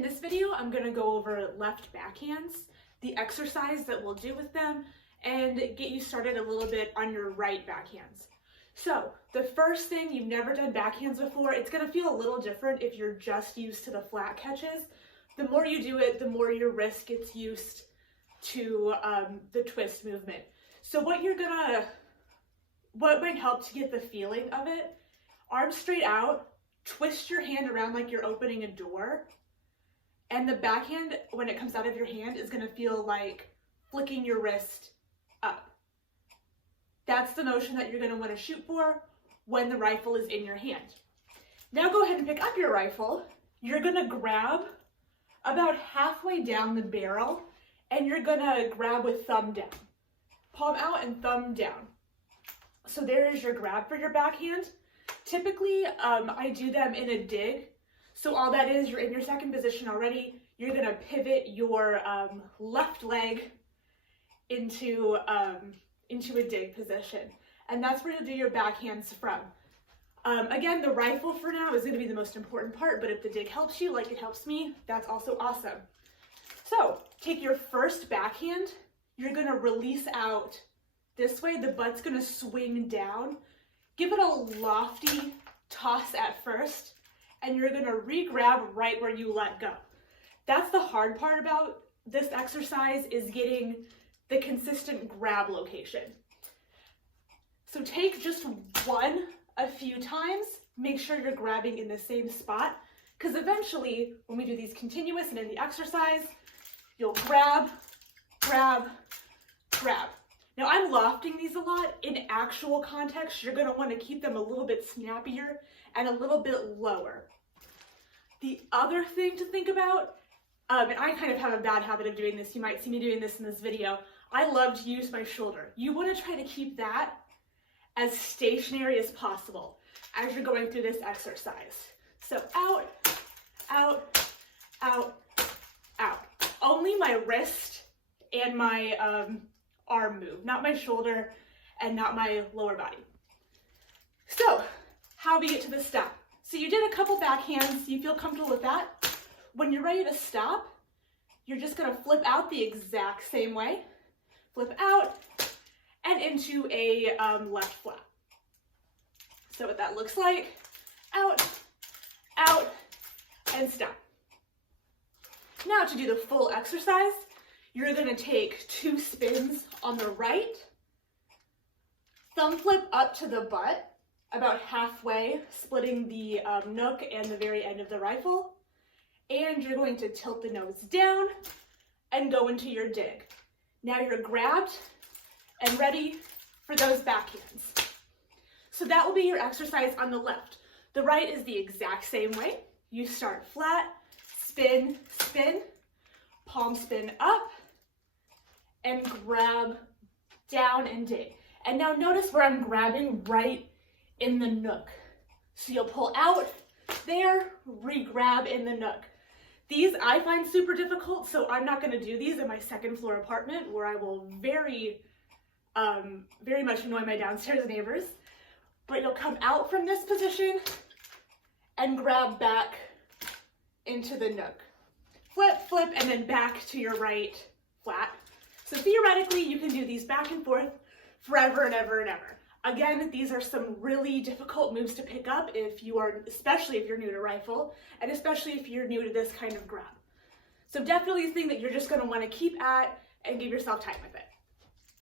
In this video, I'm going to go over left backhands, the exercise that we'll do with them, and get you started a little bit on your right backhands. So the first thing, you've never done backhands before, it's going to feel a little different if you're just used to the flat catches. The more you do it, the more your wrist gets used to the twist movement. So what might help to get the feeling of it, arms straight out, twist your hand around like you're opening a door, and the backhand, when it comes out of your hand, is going to feel like flicking your wrist up. That's the motion that you're going to want to shoot for when the rifle is in your hand. Now go ahead and pick up your rifle. You're going to grab about halfway down the barrel, and you're going to grab with thumb down. Palm out and thumb down. So there is your grab for your backhand. Typically, I do them in a dig. So all that is, you're in your second position already. You're going to pivot your left leg into a dig position. And that's where you'll do your backhands from. Again, the rifle for now is going to be the most important part, but if the dig helps you, like it helps me, that's also awesome. So take your first backhand, you're going to release out this way. The butt's going to swing down. Give it a lofty toss at first, and you're going to re-grab right where you let go. That's the hard part about this exercise, is getting the consistent grab location. So take just one a few times, make sure you're grabbing in the same spot, because eventually when we do these continuous and in the exercise, you'll grab, grab, grab. Now I'm lofting these a lot. In actual context, you're going to want to keep them a little bit snappier and a little bit lower. The other thing to think about, and I kind of have a bad habit of doing this, you might see me doing this in this video, I love to use my shoulder. You want to try to keep that as stationary as possible as you're going through this exercise. So out, out, out, out. Only my wrist and my arm move, not my shoulder and not my lower body. So how we get to the stop. So you did a couple backhands, you feel comfortable with that. When you're ready to stop, you're just going to flip out the exact same way. Flip out and into a left flat. So what that looks like, out, out, and stop. Now to do the full exercise, you're going to take 2 spins on the right, thumb flip up to the butt, about halfway, splitting the nook and the very end of the rifle, and you're going to tilt the nose down and go into your dig. Now you're grabbed and ready for those backhands. So that will be your exercise on the left. The right is the exact same way. You start flat, spin, spin, palm spin up, and grab down and dig. And now notice where I'm grabbing right in the nook. So you'll pull out there, re-grab in the nook. These I find super difficult, so I'm not going to do these in my second floor apartment, where I will very much annoy my downstairs neighbors. But you'll come out from this position and grab back into the nook. Flip, flip, and then back to your right flat. So theoretically, you can do these back and forth forever and ever and ever. Again, these are some really difficult moves to pick up especially if you're new to rifle, and especially if you're new to this kind of grab. So definitely a thing that you're just going to want to keep at and give yourself time with it.